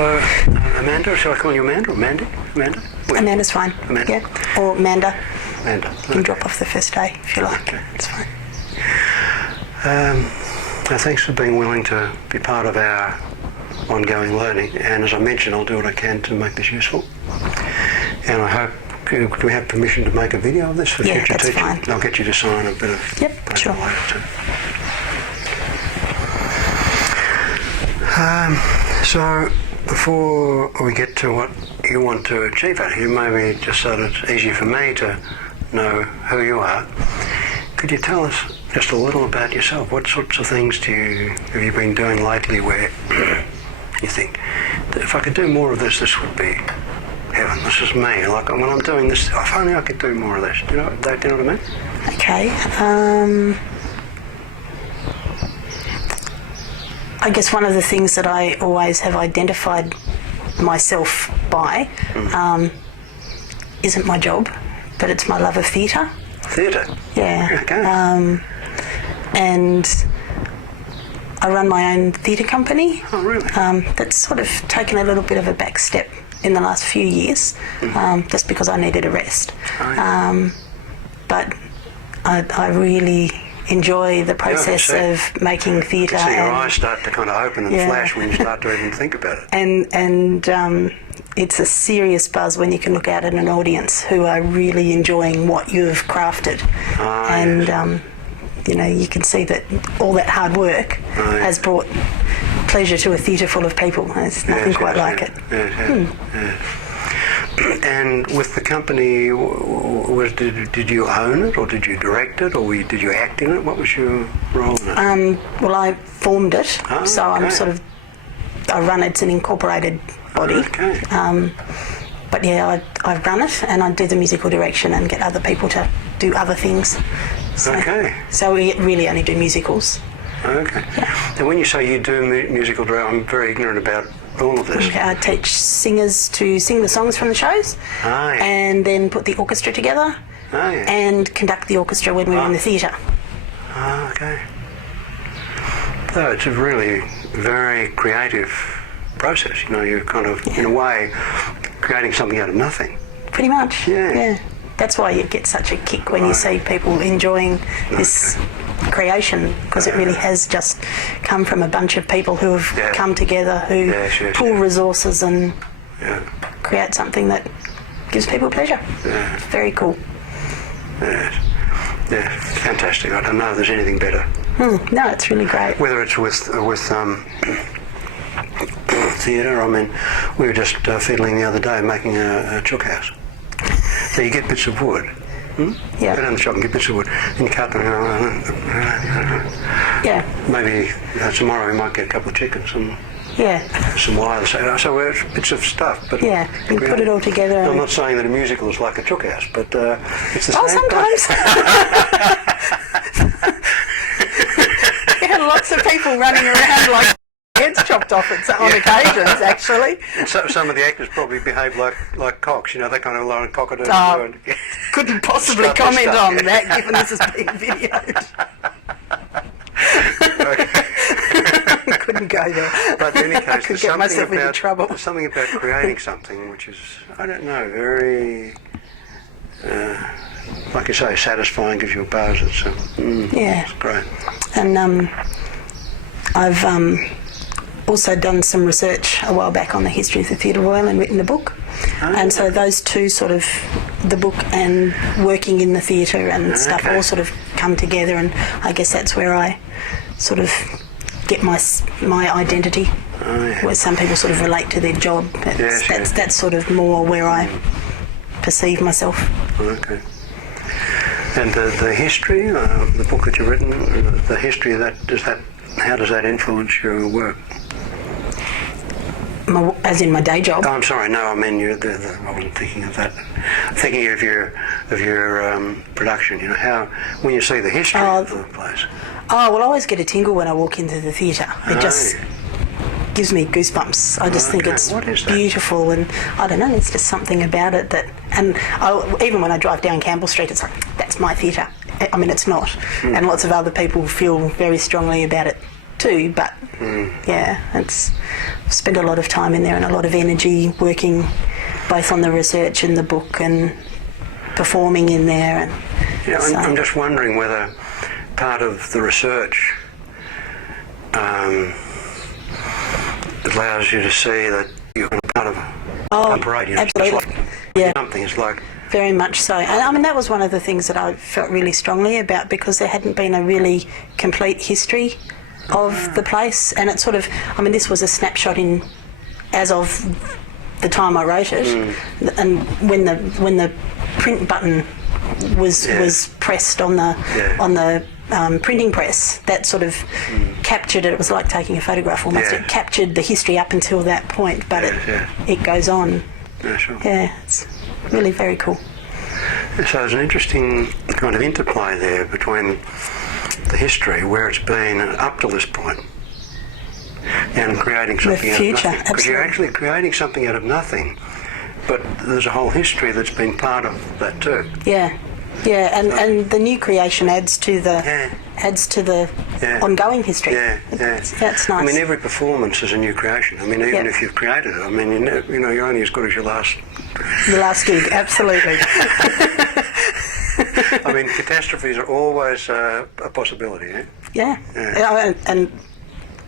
Amanda, shall I call you Amanda or Mandy? Amanda? Amanda's fine. Amanda? Yeah. Or Amanda. Amanda. You can drop off the first day if you like. Okay. It's fine. Thanks for being willing to be part of our ongoing learning, and as I mentioned, I'll do what I can to make this useful. And I hope, do we have permission to make a video of this for future that's teaching? fine. I'll get you to sign a bit of Yep, sure. later too. So before we get to what you want to achieve out here, maybe just so that it's easy for me to know who you are, could you tell us just a little about yourself? What sorts of things have you been doing lately where you think that if I could do more of this, this would be heaven? This is me. Like when I'm doing this, if only I could do more of this. Do you know what I mean? Okay. I guess one of the things that I always have identified myself by isn't my job, but it's my love of theatre. Theatre? Yeah. Okay. And I run my own theatre company. Oh, really? That's sort of taken a little bit of a back step in the last few years, just because I needed a rest. Oh, yeah. But I really enjoy the process of making theatre. You can see your eyes start to kind of open and flash when you start to even think about it. And it's a serious buzz when you can look out at an audience who are really enjoying what you've crafted. Oh, and yes. You can see that all that hard work has brought pleasure to a theatre full of people. There's nothing quite like it. Yes. And with the company, did you own it, or did you direct it, or did you act in it? What was your role in it? Well, I formed it, so okay. I run it. It's an incorporated body. Okay. But yeah, I run it, and I do the musical direction and get other people to do other things. So we really only do musicals. Okay. Yeah. And when you say you do musical direction, I'm very ignorant about all of this. I teach singers to sing the songs from the shows, and then put the orchestra together, and conduct the orchestra when we're in the theatre. Okay. So it's a really very creative process. You're kind of, in a way, creating something out of nothing. Pretty much. Yeah. That's why you get such a kick when you see people enjoying this creation, because it really has just come from a bunch of people who have come together, who pool resources and create something that gives people pleasure. Yeah. It's very cool. Yeah, fantastic. I don't know if there's anything better. No, it's really great. Whether it's with theatre, I mean, we were just fiddling the other day making a chook house. So you get bits of wood. Yeah. Go down the shop and get bits of wood, and you cut them. Maybe tomorrow we might get a couple of chickens and some wires. So it's bits of stuff. But you put it all together. I'm not saying that a musical is like a chook house, but it's the same. Sometimes. Lots of people running around like heads chopped off on occasions, actually. And so, some of the actors probably behave like cocks, they kind of like cockadoodle. Couldn't possibly comment on that, given this is being videoed. Couldn't go there. But in any case, could get myself into trouble. There's something about creating something which is, I don't know, very, like you say, satisfying, gives you a buzz. It's great. And I've also done some research a while back on the history of the Theatre Royal and written a book. And so those two sort of, the book and working in the theatre and stuff all sort of come together, and I guess that's where I sort of get my identity, where some people sort of relate to their job. That's sort of more where I perceive myself. Okay. And the history, the book that you've written, the history of that, how does that influence your work? As in my day job? Oh, I'm sorry. No, I mean I wasn't thinking of that. I'm thinking of your production. How when you see the history of the place. Oh well, I always get a tingle when I walk into the theatre. It just gives me goosebumps. I just think it's beautiful, and I don't know. It's just something about it that. And even when I drive down Campbell Street, it's like that's my theatre. I mean, it's not, and lots of other people feel very strongly about it too, but yeah, I've spent a lot of time in there and a lot of energy working both on the research and the book and performing in there. And yeah, so, I'm just wondering whether part of the research allows you to see that you're part of operate. You know, absolutely. It's like something. It's like Very much so. And I mean, that was one of the things that I felt really strongly about, because there hadn't been a really complete history of the place. And it sort of, I mean, this was a snapshot as of the time I wrote it. And when the print button was pressed on the printing press, that sort of captured it. It was like taking a photograph almost. It captured the history up until that point, but it goes on. Yeah, sure. Yeah, it's really very cool. So there's an interesting kind of interplay there between the history, where it's been up to this point, and creating something The future, out of nothing. Because you're actually creating something out of nothing, but there's a whole history that's been part of that too. Yeah, and the new creation adds to the ongoing history. Yeah. That's nice. I mean, every performance is a new creation. I mean, even if you've created it, I mean, you're only as good as your last. The last gig, absolutely. I mean, catastrophes are always a possibility. Yeah. And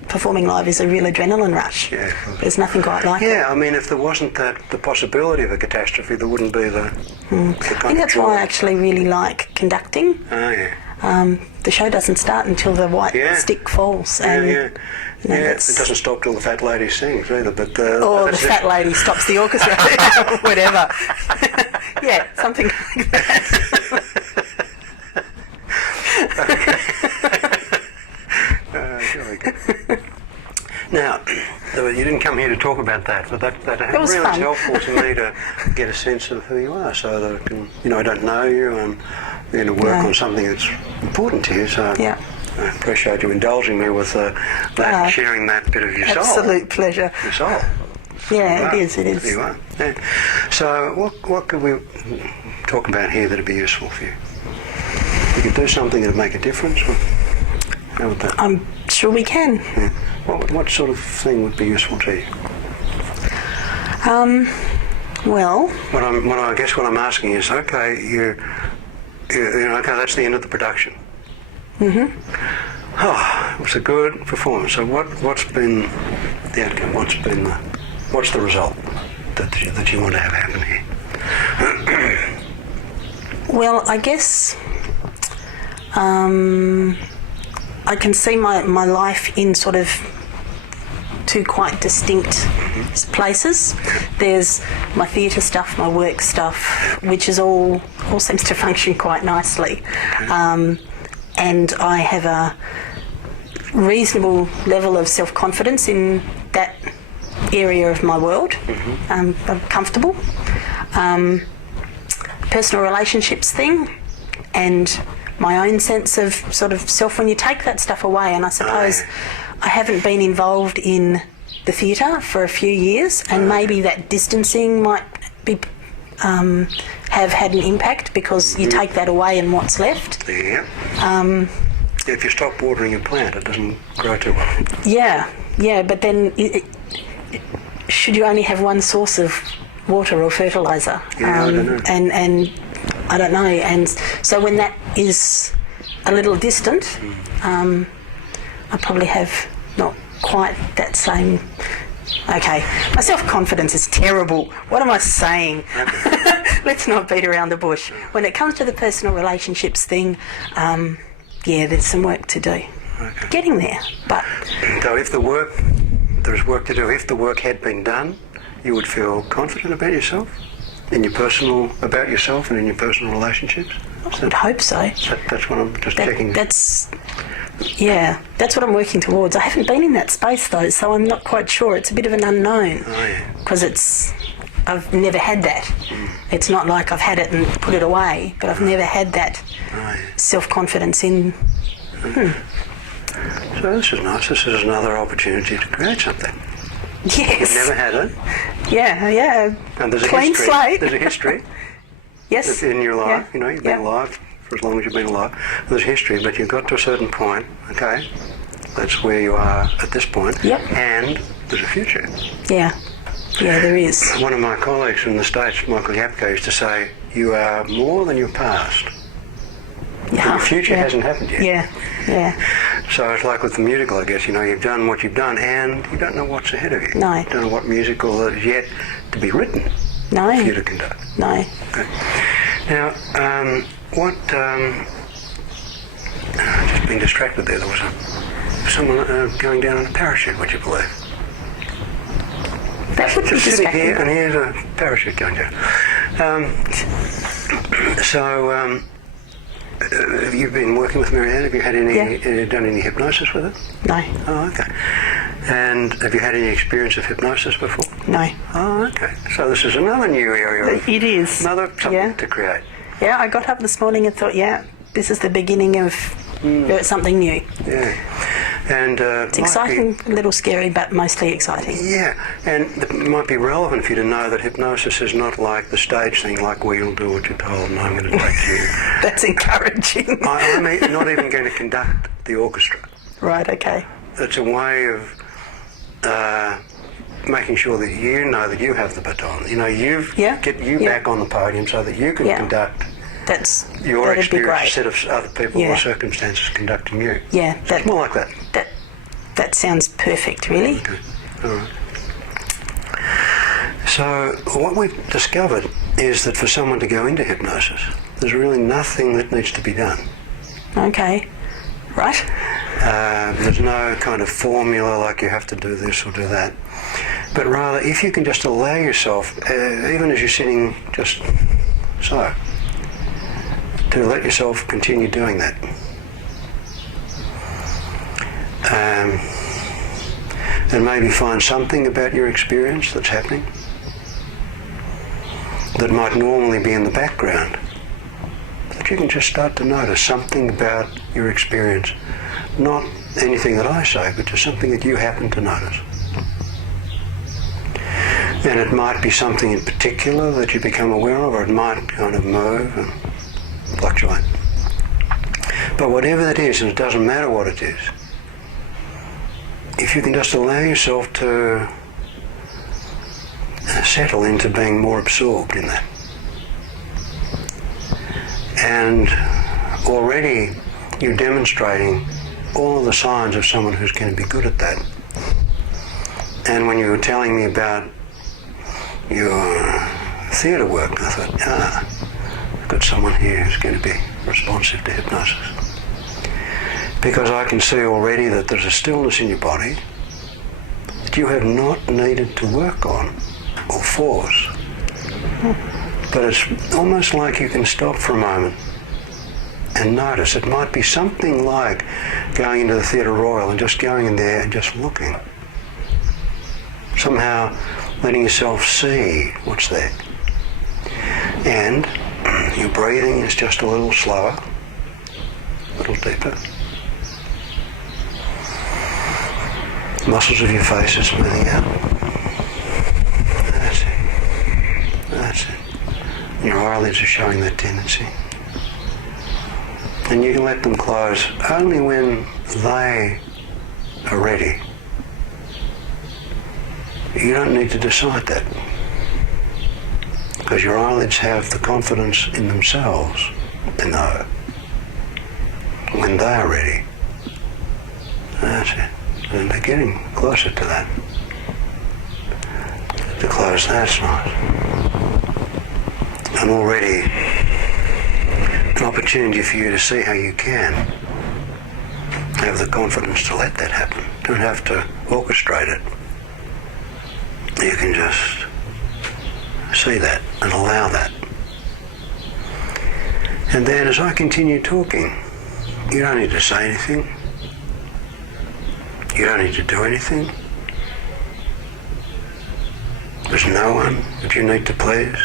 performing live is a real adrenaline rush. Yeah. There's nothing quite like it. Yeah, I mean, if there wasn't the possibility of a catastrophe, there wouldn't be the I think that's why I actually really like conducting. Oh, yeah. The show doesn't start until the white stick falls. And, It doesn't stop till the fat lady sings either. But or the fat lady stops the orchestra, whatever. Yeah, something like that. Really good. Now, you didn't come here to talk about that, but that was really fun. is helpful to me to get a sense of who you are, so that I can, I don't know you, and you're going to work on something that's important to you. So I appreciate you indulging me with sharing that bit of your soul. Absolute pleasure. Your soul. Yeah, it is. Who you are. Yeah. So what could we talk about here that'd be useful for you? You could do something that'd make a difference. How would that? I'm sure we can. Yeah. What sort of thing would be useful to you? Well, What I'm asking is, okay, okay, that's the end of the production. Oh, it was a good performance. So what's been the outcome? What's the result that you want to have happen here? well, I guess I can see my life in sort of two quite distinct places. There's my theatre stuff, my work stuff, which is all seems to function quite nicely. And I have a reasonable level of self-confidence in that area of my world. I'm comfortable. Personal relationships thing and my own sense of sort of self when you take that stuff away, and I suppose I haven't been involved in the theatre for a few years, and maybe that distancing might be have had an impact, because you take that away and what's left. Yeah. If you stop watering a plant, it doesn't grow too well. Yeah, but then should you only have one source of water or fertiliser? Yeah, I don't know. And I don't know. And so when that is a little distant, I probably have not quite that same. Okay, my self-confidence is terrible. What am I saying? Let's not beat around the bush. When it comes to the personal relationships thing, there's some work to do. Okay. Getting there, but... So there's work to do. If the work had been done, you would feel confident about yourself? About yourself and in your personal relationships? I would hope so. That's what I'm just checking. That's what I'm working towards. I haven't been in that space though, so I'm not quite sure. It's a bit of an unknown. Oh, yeah. Because I've never had that. It's not like I've had it and put it away, but I've never had that self-confidence in... So this is nice. This is another opportunity to create something. Yes. You've never had it. Yeah. And there's a clean history. slate. There's a history. Yes. In your life, Yeah. you've been alive for as long as you've been alive. There's history, but you've got to a certain point, okay? That's where you are at this point. Yep. And there's a future. Yeah. Yeah, there is. One of my colleagues from the States, Michael Yapko, used to say, you are more than your past. Yeah. Your future hasn't happened yet. Yeah. Yeah. So it's like with the musical, I guess, you've done what you've done and you don't know what's ahead of you. No. You don't know what musical is yet to be written No. for you to conduct. No. Okay. Now, I've just been distracted there. There was someone going down in a parachute, would you believe? That would be Just sitting distracting. here and here's a parachute going down. Have you been working with Marianne? Have you had done any hypnosis with her? No. Oh, okay. And have you had any experience of hypnosis before? No. Oh, okay. So this is another new area. It is. Another something to create. Yeah, I got up this morning and thought, this is the beginning of something new. Yeah. And It's exciting, a little scary, but mostly exciting. Yeah, and it might be relevant for you to know that hypnosis is not like the stage thing, like, well, you'll do what you're told and I'm going to take you. That's encouraging. I'm not even going to conduct the orchestra. Right, okay. It's a way of making sure that you know that you have the baton. Get you back on the podium so that you can conduct your experience instead of other people or circumstances conducting you. Yeah. It's more like that. That sounds perfect, really. Okay, all right. So what we've discovered is that for someone to go into hypnosis, there's really nothing that needs to be done. Okay. Right. There's no kind of formula like you have to do this or do that. But rather, if you can just allow yourself, even as you're sitting just so, to let yourself continue doing that. And maybe find something about your experience that's happening that might normally be in the background, that you can just start to notice something about your experience, not anything that I say, but just something that you happen to notice. And it might be something in particular that you become aware of, or it might kind of move and fluctuate. But whatever that is, and it doesn't matter what it is, if you can just allow yourself to settle into being more absorbed in that. And already you're demonstrating all of the signs of someone who's going to be good at that. And when you were telling me about your theatre work, I thought, I've got someone here who's going to be responsive to hypnosis. Because I can see already that there's a stillness in your body that you have not needed to work on or force. But it's almost like you can stop for a moment and notice. It might be something like going into the Theatre Royal and just going in there and just looking. Somehow letting yourself see what's there. And your breathing is just a little slower, a little deeper. Muscles of your face are smoothing out. That's it. That's it. Your eyelids are showing that tendency. And you can let them close only when they are ready. You don't need to decide that. Because your eyelids have the confidence in themselves to know when they are ready. That's it. And they're getting closer to that. To close, that's nice. And already an opportunity for you to see how you can have the confidence to let that happen. Don't have to orchestrate it. You can just see that and allow that. And then as I continue talking, you don't need to say anything. You don't need to do anything. There's no one that you need to please.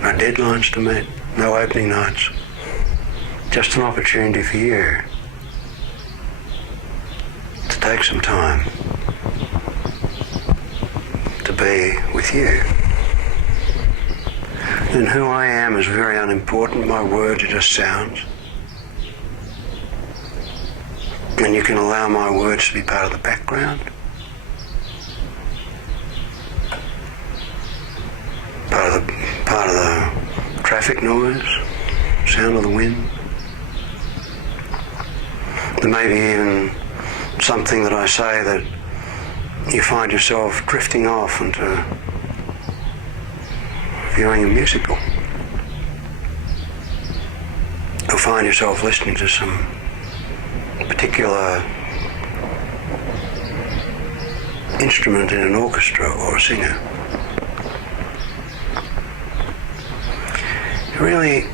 No deadlines to meet. No opening nights. Just an opportunity for you to take some time to be with you. And who I am is very unimportant. My words are just sounds. And you can allow my words to be part of the background, part of the traffic noise, sound of the wind. There may be even something that I say that you find yourself drifting off into viewing a musical. You'll find yourself listening to some particular instrument in an orchestra or a singer. Really,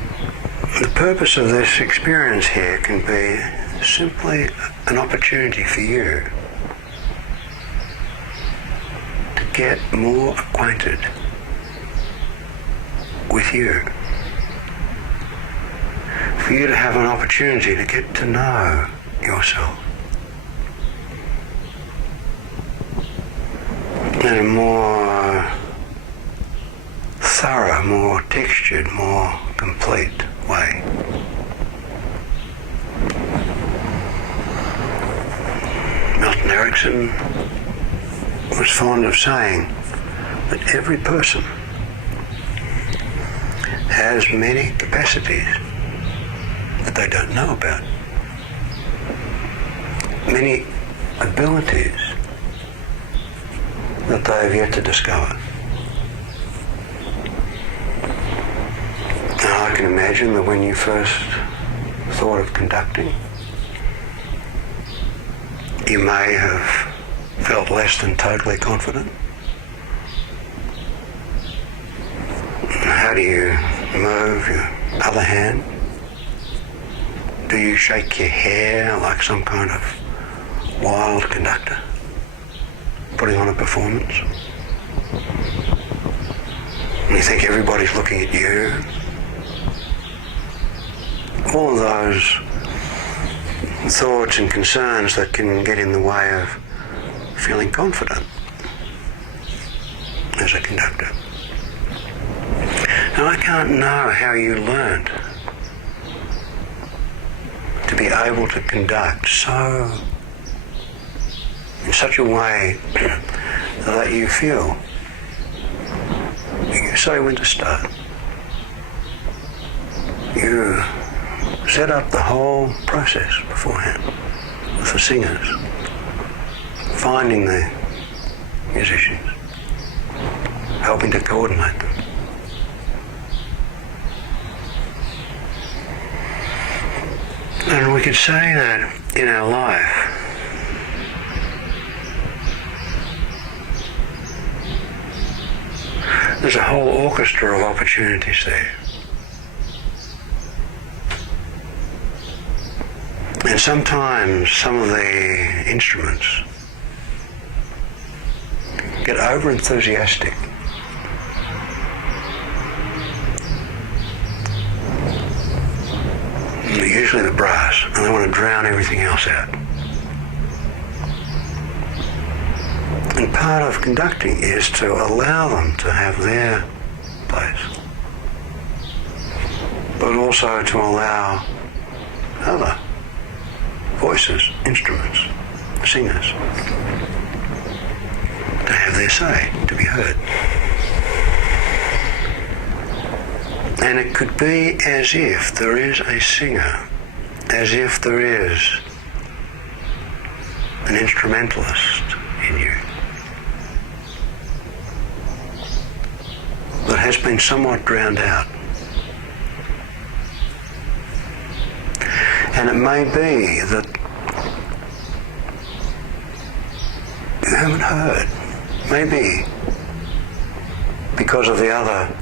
the purpose of this experience here can be simply an opportunity for you to get more acquainted with you. For you to have an opportunity to get to know yourself in a more thorough, more textured, more complete way. Milton Erickson was fond of saying that every person has many capacities that they don't know about, many abilities that they have yet to discover. Now I can imagine that when you first thought of conducting, you may have felt less than totally confident. How do you move your other hand? Do you shake your hair like some kind of wild conductor putting on a performance? And you think everybody's looking at you? All of those thoughts and concerns that can get in the way of feeling confident as a conductor. Now I can't know how you learned to be able to conduct in such a way that you feel you say when to start. You set up the whole process beforehand with the singers, finding the musicians, helping to coordinate them. And we could say that in our life, there's a whole orchestra of opportunities there. And sometimes some of the instruments get over-enthusiastic. Usually the brass, and they want to drown everything else out. And part of conducting is to allow them to have their place, but also to allow other voices, instruments, singers to have their say, to be heard. And it could be as if there is a singer, as if there is an instrumentalist in you that has been somewhat drowned out. And it may be that you haven't heard, maybe because of the other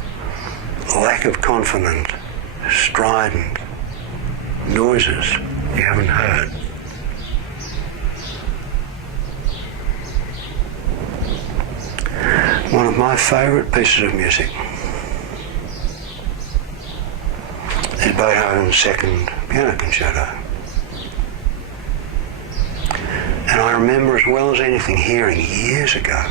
lack of confident, strident noises you haven't heard. One of my favourite pieces of music is Beethoven's Second Piano Concerto. And I remember as well as anything hearing years ago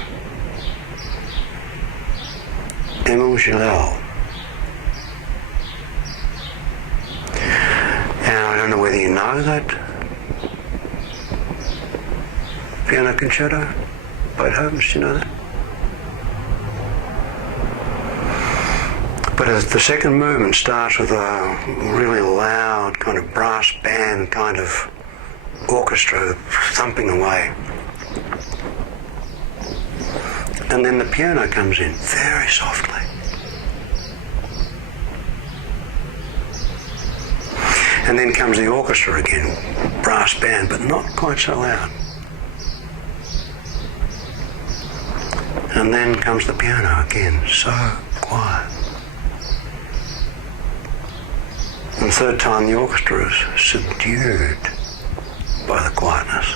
Emil Gillel. And I don't know whether you know that piano concerto, Beethoven's, do you know that? But as the second movement starts with a really loud kind of brass band kind of orchestra thumping away. And then the piano comes in very softly. And then comes the orchestra again, brass band, but not quite so loud. And then comes the piano again, so quiet. And the third time the orchestra is subdued by the quietness.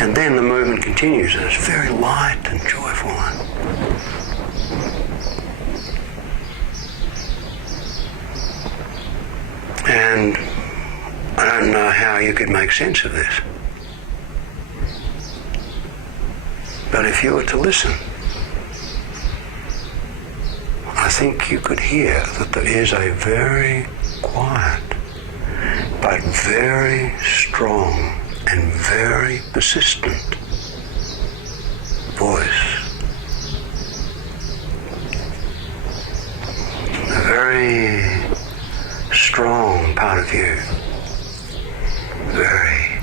And then the movement continues and it's very light and joyful. And I don't know how you could make sense of this. But if you were to listen, I think you could hear that there is a very quiet, but very strong and very persistent voice. A very strong part of you. Very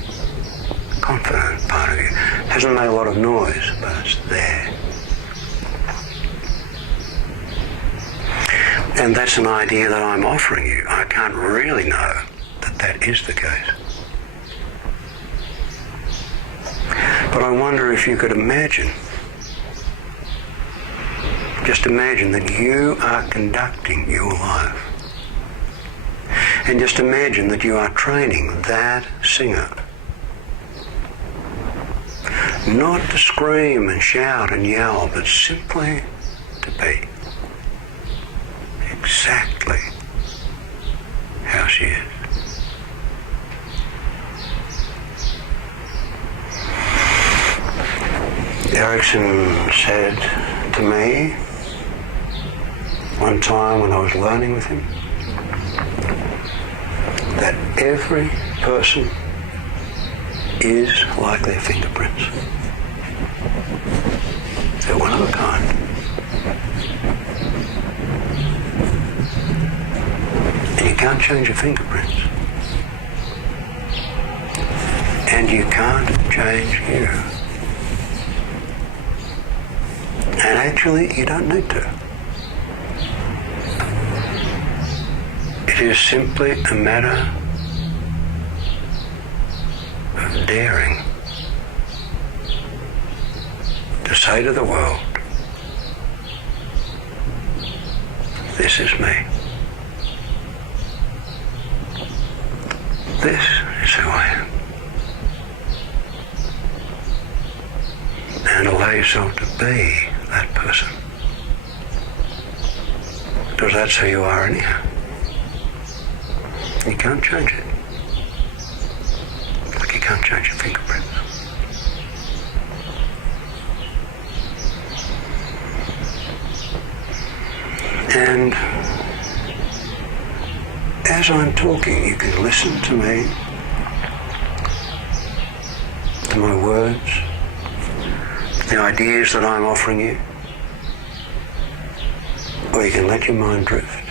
confident part of you. Hasn't made a lot of noise, but it's there. And that's an idea that I'm offering you. I can't really know that that is the case. But I wonder if you could imagine, just imagine that you are conducting your life. And just imagine that you are training that singer. Not to scream and shout and yell, but simply to be exactly how she is. Erickson said to me one time when I was learning with him that every person is like their fingerprints. They're one of a kind. And you can't change your fingerprints. And you can't change you. And actually, you don't need to. It is simply a matter of daring to say to the world, this is me. This is who I am. And allow yourself to be that person. Because that's who you are anyhow. You can't change it. Like you can't change your fingerprints. And as I'm talking, you can listen to me, to my words, the ideas that I'm offering you, or you can let your mind drift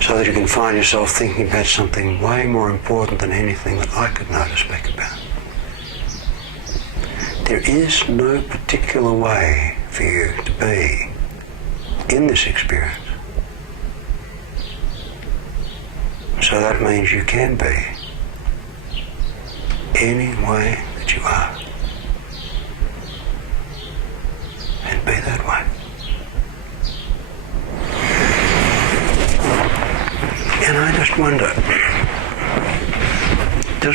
so that you can find yourself thinking about something way more important than anything that I could know to speak about. There is no particular way for you to be in this experience. So that means you can be any way that you are. And be that way. And I just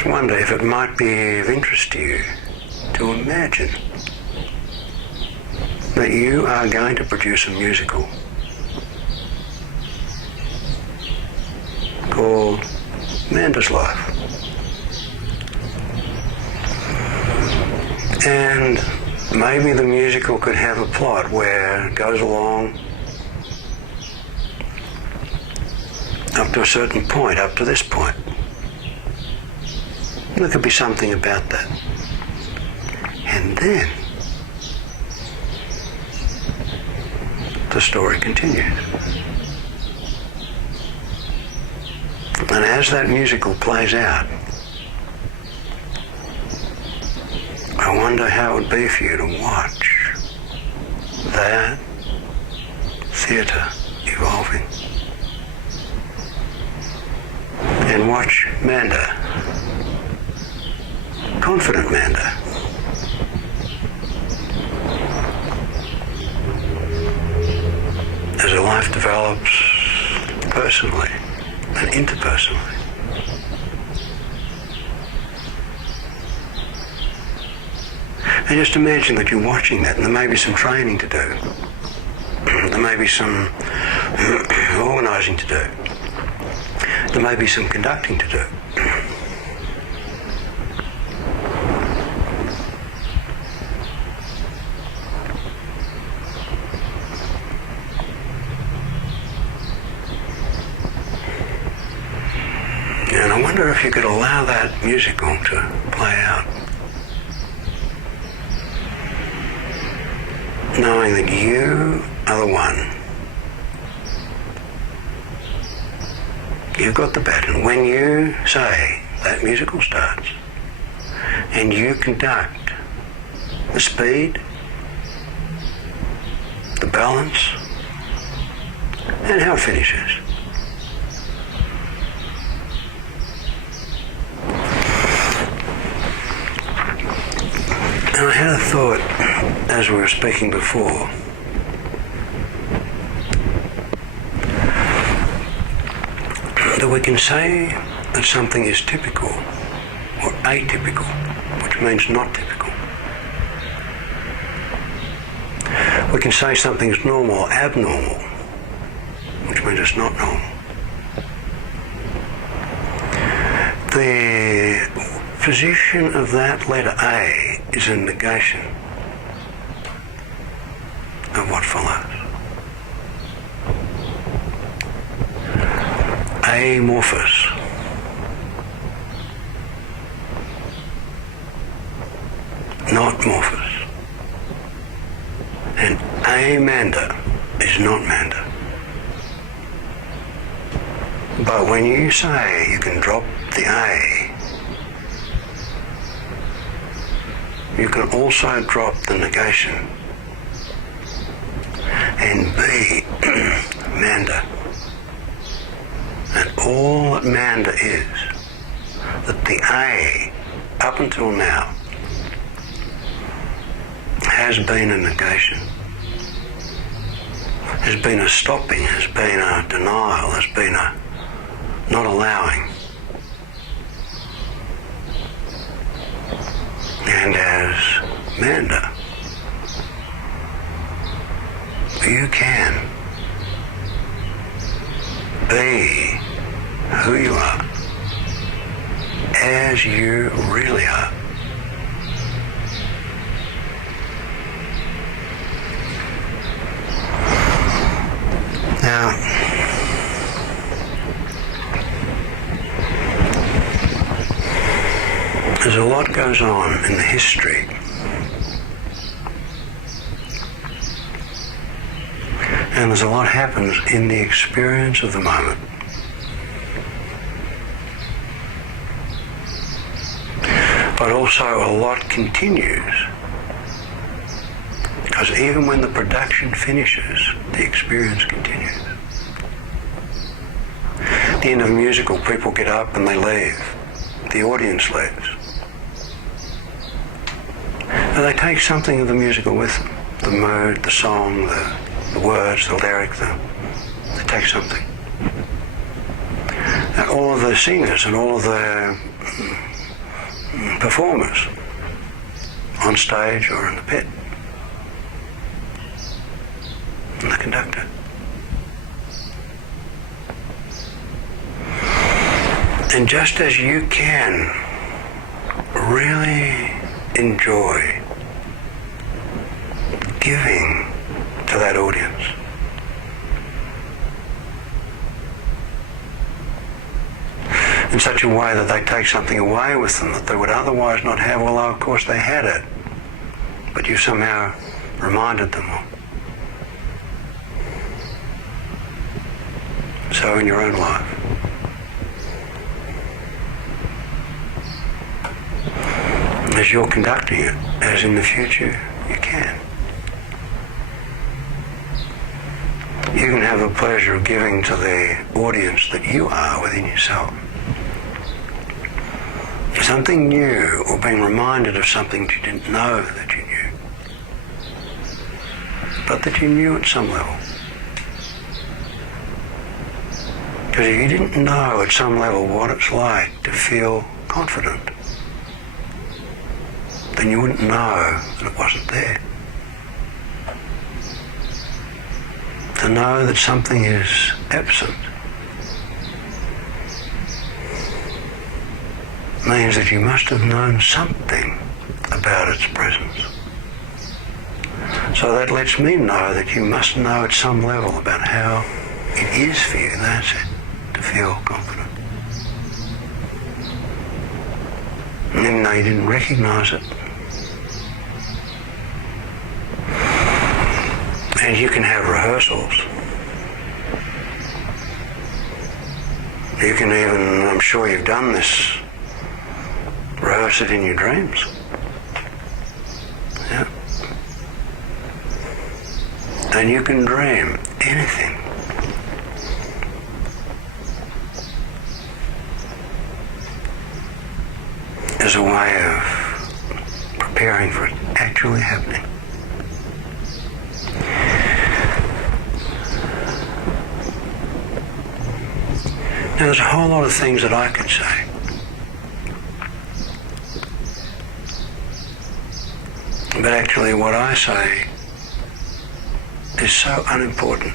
wonder if it might be of interest to you to imagine that you are going to produce a musical called Amanda's Life. And maybe the musical could have a plot where it goes along up to a certain point, up to this point. there could be something about that. And then the story continues. And as that musical plays out, I wonder how it would be for you to watch that theatre evolving. And watch Manda, confident Manda, as her life develops personally and interpersonally. And just imagine that you're watching that, and there may be some training to do. There may be some organising to do. There may be some conducting to do. And I wonder if you could allow that musical to play out, knowing that you are the one. You've got the baton. When you say that musical starts and you conduct the speed, the balance, and how it finishes. And I had a thought as we were speaking before. That we can say that something is typical or atypical, which means not typical. We can say something's normal or abnormal, which means it's not normal. The position of that letter A is a negation of what follows. Amorphous. Not morphous. And amanda is not manda. But when you say you can drop the A, you can also drop the negation and be manda. And all that manda is, that the A, up until now, has been a negation, has been a stopping, has been a denial, has been a not allowing. And as manda, you can be who you are as you really are. Now, there's a lot goes on in the history and there's a lot happens in the experience of the moment. But also a lot continues, because even when the production finishes, the experience continues. At the end of a musical, people get up and they leave. The audience leaves. And they take something of the musical with them. The mood, the song, the words, the lyric, they take something. And all of the singers and all of the performers on stage or in the pit, and the conductor. And just as you can really enjoy giving to that audience, in such a way that they take something away with them that they would otherwise not have, although of course they had it, but you somehow reminded them of. So in your own life. As you're conducting it, as in the future you can. You can have the pleasure of giving to the audience that you are within yourself something new, or being reminded of something that you didn't know that you knew, but that you knew at some level. Because if you didn't know at some level what it's like to feel confident, then you wouldn't know that it wasn't there. To know that something is absent means that you must have known something about its presence. So that lets me know that you must know at some level about how it is for you, that's it, to feel confident. And even though you didn't recognize it, and you can have rehearsals. You can even, I'm sure you've done this, rehearse it in your dreams. Yeah. And you can dream anything. As a way of preparing for it actually happening. Now, there's a whole lot of things that I could say. But actually what I say is so unimportant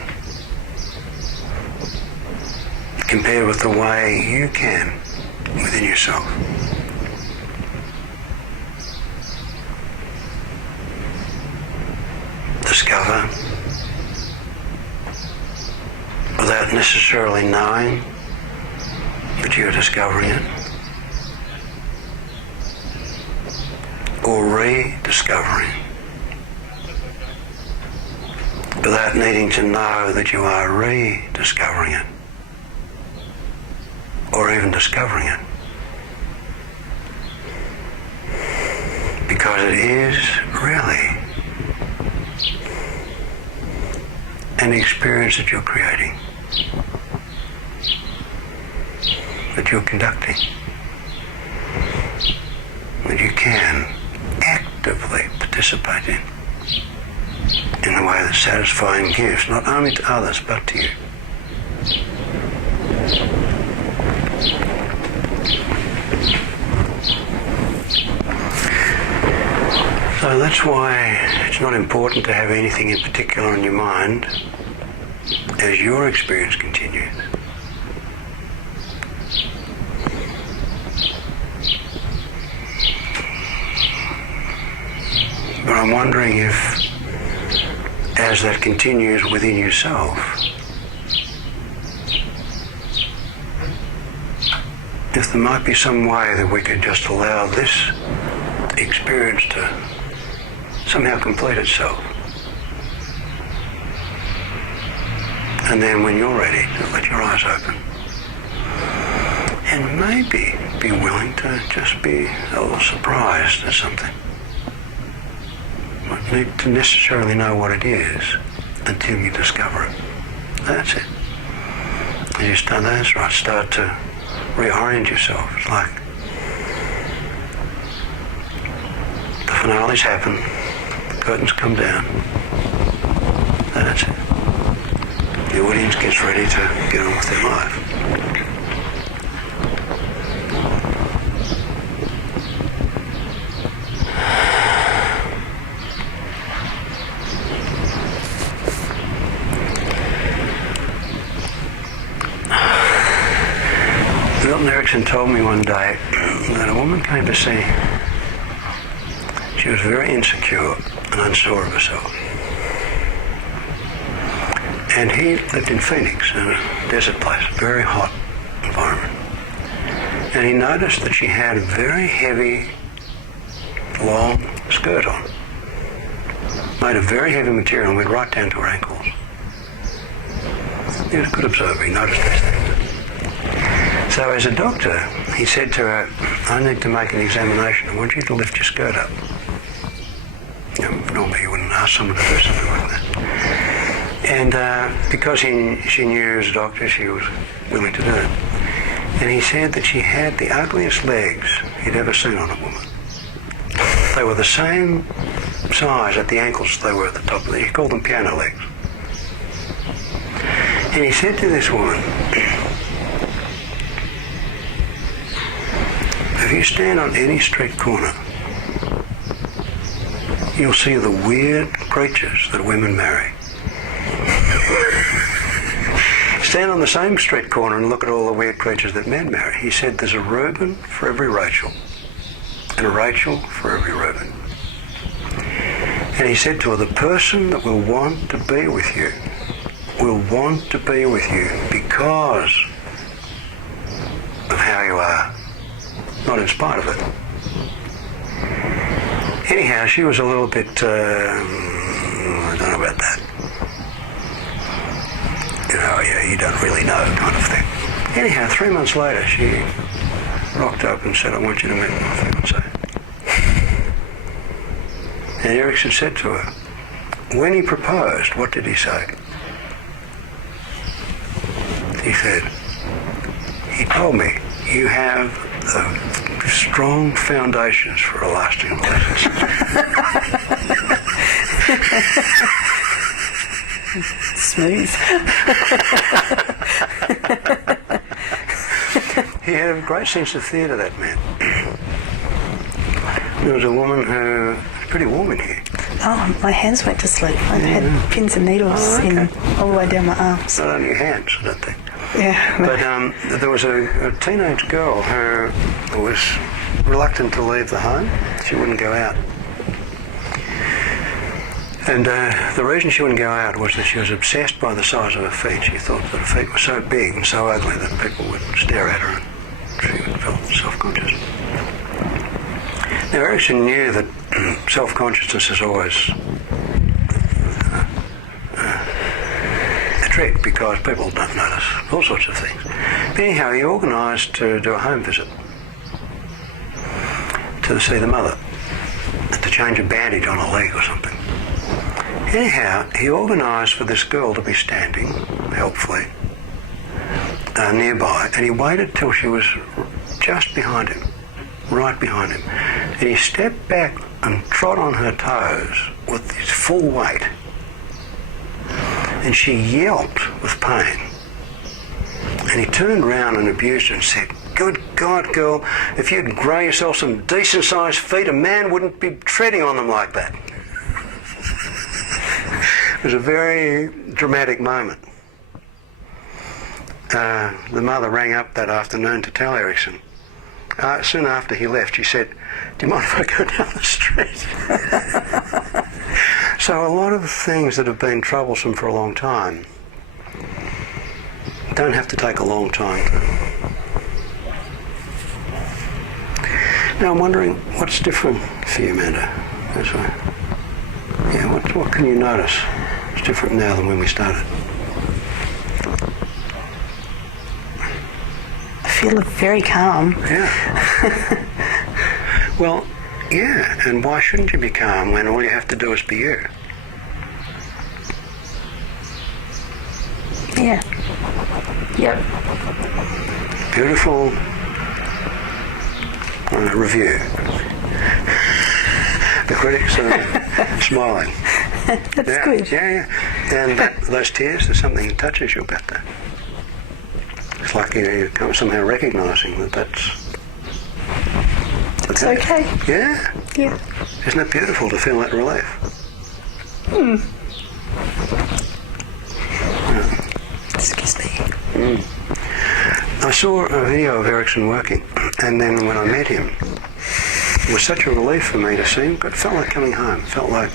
compared with the way you can within yourself. Discover without necessarily knowing that you're discovering it, or rediscovering without needing to know that you are rediscovering it, or even discovering it, because it is really an experience that you're creating, that you're conducting, that you can actively participate in a way that's satisfying gives, not only to others, but to you. So that's why it's not important to have anything in particular on your mind as your experience continues. But I'm wondering if, as that continues within yourself, if there might be some way that we could just allow this experience to somehow complete itself. And then when you're ready, to let your eyes open. And maybe be willing to just be a little surprised at something. You don't need to necessarily know what it is until you discover it. That's it. And you start, that's right, start to reorient yourself. It's like the finales happen, the curtains come down. That's it. The audience gets ready to get on with their life. Milton Erickson told me one day that a woman came to see. She was very insecure and unsure of herself. And he lived in Phoenix, in a desert place, very hot environment. and he noticed that she had a very heavy, long skirt on, made of very heavy material and went right down to her ankles. He was a good observer, he noticed these things. So as a doctor, he said to her, I need to make an examination. I want you to lift your skirt up. Normally you wouldn't ask someone to do something like that. And because she knew as a doctor, she was willing to do it. And he said that she had the ugliest legs he'd ever seen on a woman. They were the same size at the ankles as they were at the top. He called them piano legs. And he said to this woman, if you stand on any street corner, you'll see the weird creatures that women marry. Stand on the same street corner and look at all the weird creatures that men marry. He said there's a Reuben for every Rachel, and a Rachel for every Reuben. And he said to her, the person that will want to be with you will want to be with you because of how you are, not in spite of it. Anyhow, she was a little bit, I don't know about that. Yeah, you don't really know kind of thing. Anyhow, 3 months later, she rocked up and said, I want you to meet my fiancé. And Erickson said to her, when he proposed, what did he say? He said, he told me, you have strong foundations for a lasting relationship. Smooth. He had a great sense of theatre, that man. There was a woman who was pretty warm in here. Oh, my hands went to sleep. I had pins and needles in all the way down my arms. Not only your hands, I don't think. Yeah. But there was a teenage girl who was reluctant to leave the home. She wouldn't go out. And the reason she wouldn't go out was that she was obsessed by the size of her feet. She thought that her feet were so big and so ugly that people would stare at her and she felt self-conscious. Now, Erickson knew that self-consciousness is always a trick because people don't notice all sorts of things. But anyhow, he organised to do a home visit to see the mother and to change a bandage on a leg or something. Anyhow, he organised for this girl to be standing, helpfully, nearby, and he waited till she was just behind him, right behind him. And he stepped back and trod on her toes with his full weight. And she yelped with pain. And he turned round and abused her and said, good God, girl, if you'd grow yourself some decent-sized feet, a man wouldn't be treading on them like that. It was a very dramatic moment. The mother rang up that afternoon to tell Erickson. Soon after he left, she said, do you mind if I go down the street? So a lot of things that have been troublesome for a long time don't have to take a long time. Now I'm wondering, what's different for you, Amanda? What can you notice? It's different now than when we started. I feel very calm. Yeah. Well, yeah, and why shouldn't you be calm when all you have to do is be you? Yeah. Yep. Beautiful review. The critics are smiling. That's good. Yeah. And those tears, there's something that touches you about that. It's like you're somehow recognising that that's okay. Yeah. Yeah. Isn't it beautiful to feel that relief? Excuse me. I saw a video of Erickson working, and then when I met him, it was such a relief for me to see him. It felt like coming home. It felt like,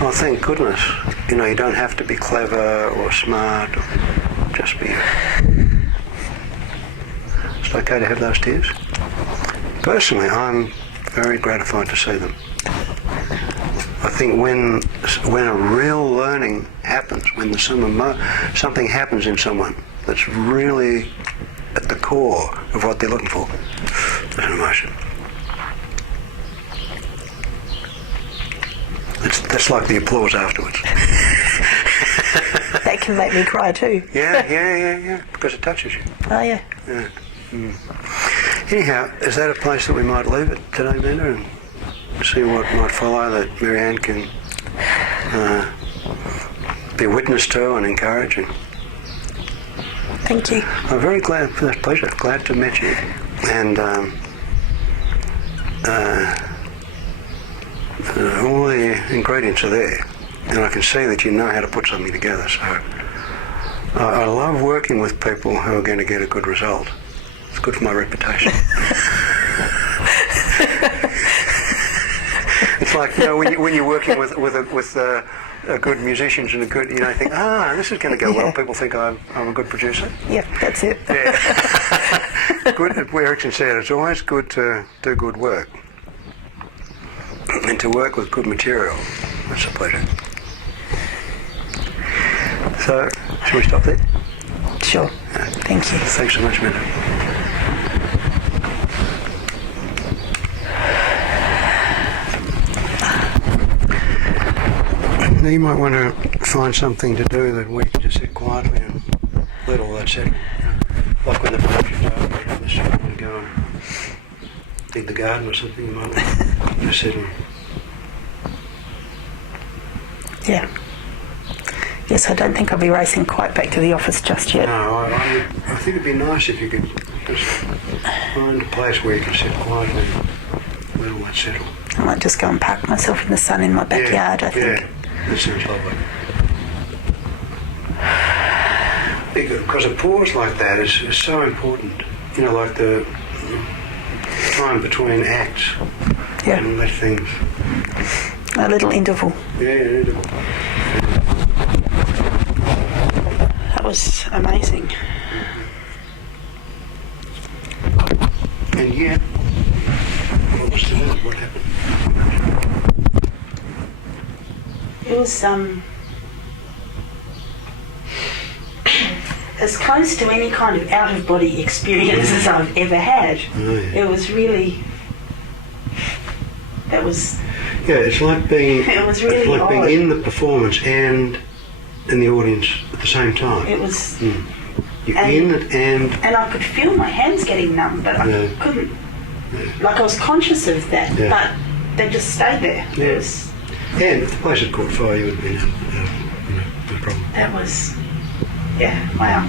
oh, thank goodness. You don't have to be clever or smart. Just be you. It's okay to have those tears. personally, I'm very gratified to see them. I think when a real learning happens, when something happens in someone that's really at the core of what they're looking for, there's an emotion. That's like the applause afterwards. That can make me cry too. Yeah, because it touches you. Oh yeah. Yeah. Anyhow, is that a place that we might leave it today, Linda, and see what might follow that Marianne can be a witness to and encourage? Thank you. I'm very glad, for that pleasure, glad to meet you. And all the ingredients are there, and I can see that you know how to put something together. So I love working with people who are going to get a good result. It's good for my reputation. It's like, when you're working with good musicians and a good, you think, this is going to go well. People think I'm a good producer. Yep, that's it. Yeah. Good. Erickson said it's always good to do good work and to work with good material. That's a pleasure. So, shall we stop there? Sure. Thank you. Thanks so much, Minda. Now you might want to find something to do that we can just sit quietly and let all that settle. Like when the production's over, you're in the shop and go and dig the garden or something, you might want to just sit and... Yeah. Yes, I don't think I'll be racing quite back to the office just yet. No, I think it'd be nice if you could just find a place where you can sit quietly and let all that settle. I might just go and park myself in the sun in my backyard, I think. Yeah, that sounds lovely. Because a pause like that is so important. Like the time between acts. Yeah. And let things... A little interval. Yeah, an interval. That was amazing. And yet, what was that? What happened? It was as close to any kind of out-of-body experience as I've ever had. Oh, yeah. It was really... That was... Yeah, it's like being... It was really it's like odd. being in the performance and in the audience at the same time. It was... You're in it and... And I could feel my hands getting numb, but I couldn't... Like I was conscious of that, but they just stayed there. Yeah. It was... And if the place had caught fire, you would have been no problem. That was... Yeah, wow.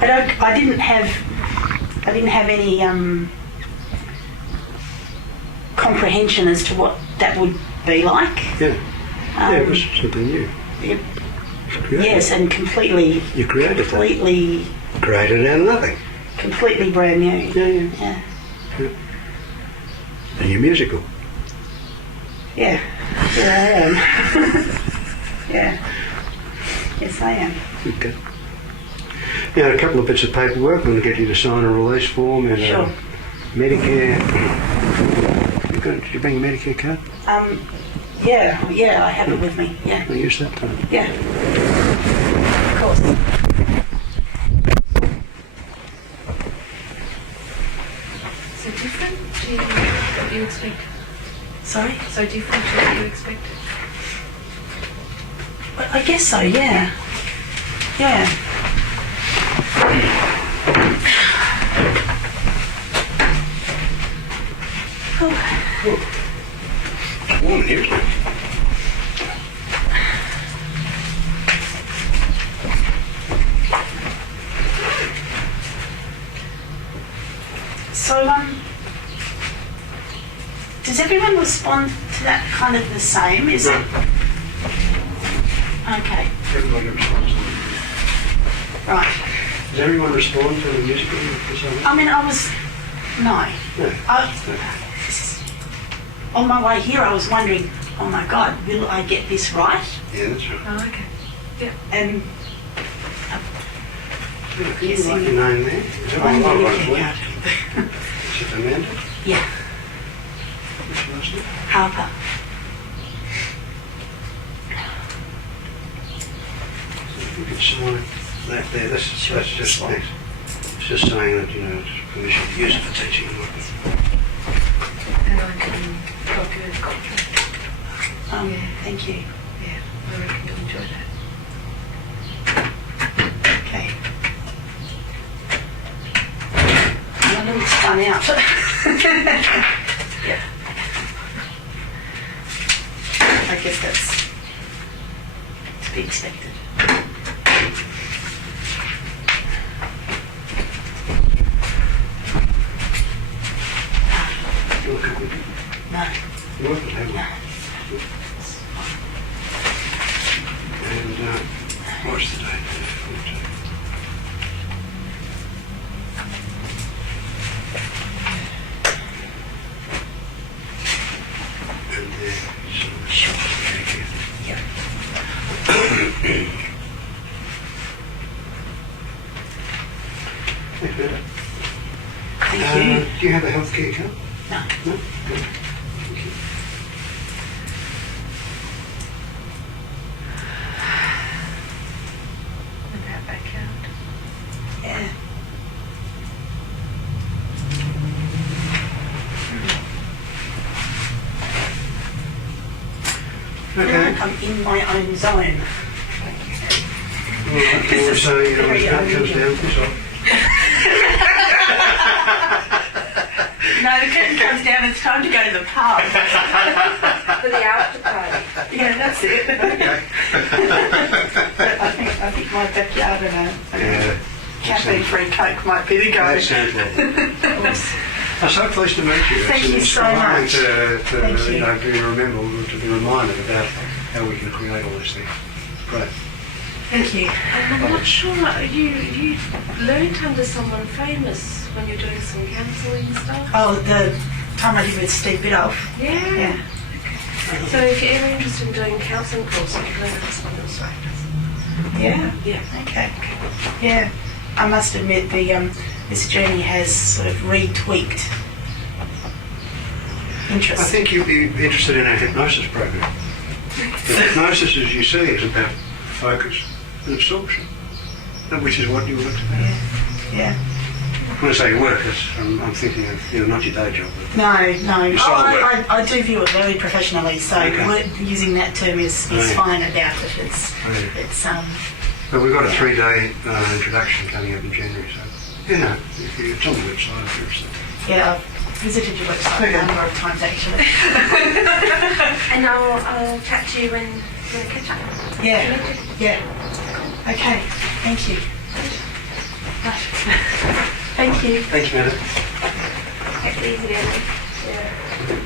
I didn't have any comprehension as to what that would be like. Yeah. It was something new. It, yes, and completely... You created that. Completely... Created out of nothing. Completely brand new. Yeah. And you're musical. Yeah. Yeah, I am. Yeah. Yes, I am. Okay. Now, a couple of bits of paperwork. I'm going to get you to sign a release form and Medicare. Did you bring a Medicare card? Yeah, I have it with me. Yeah. I'll use that time. Yeah. Of course. So different to what you expect? Sorry? So different to what you expect? I guess so, yeah. Yeah. Oh. It's warm in here, isn't it? So, does everyone respond to that kind of the same? Is it? Okay. Everybody responds to it. Right. Does everyone respond to the music for some reason? I mean, I was... No. No. On my way here, I was wondering, oh my God, will I get this right? Yeah, that's right. Oh, okay. Yeah. And... Can you write your name there? Is that I'm all right? Medicare card. Is it Amanda? Yeah, What's your last name? Harper. You can sign that there. That's just next. It's just saying that, you know, it's permission to use it for teaching and work. And I can copy a contract. Yeah, thank you. Yeah, I reckon you'll enjoy that. Okay. I'm a little spun out. Yeah. I guess that's to be expected. You want a copy? No. You want to have one? And what's the date? And Sure. thank you. Yeah. Thanks, Amanda. Thank you. Do you have a healthcare card? No. No? Good. Thank you. And that back out. Yeah. Okay. I'm in my own zone. All right. You were saying it always comes down to yourself. No, the curtain comes down, it's time to go to the pub. For the after party. Yeah, that's it. Okay. I think my backyard and a Yeah. caffeine-free Coke might be the go. That sounds lovely. I'm so pleased to meet you. Thank It's you so inspiring much. To Thank you. you know, to be reminded about how we can create all these things. Great. Thank you. And I'm not sure, you learned under someone famous when you're doing some counselling and stuff? Oh, the time I did with Steve Biddulph. Yeah. Yeah. So if you're ever interested in doing counselling course, you can learn under someone else famous. Yeah. Yeah. Okay. Yeah. I must admit this journey has sort of retweaked interest. I think you'd be interested in our hypnosis program. The hypnosis, as you see, is about focus and absorption, which is what you work about. Yeah. Yeah. When I say work, I'm thinking of, you know, not your day job. But No. Your soul work. I do view it very professionally, so Okay. using that term is Yeah. fine about it. It's But we've got a 3-day introduction coming up in January, so, you know, it's on the website if you're interested. yeah. I've visited your website a number of times actually. And I'll chat to you when I catch up. Yeah. Yeah. Okay. Thank you. Thank you. Thanks, Amanda. Take it easy, Ellie. Yeah.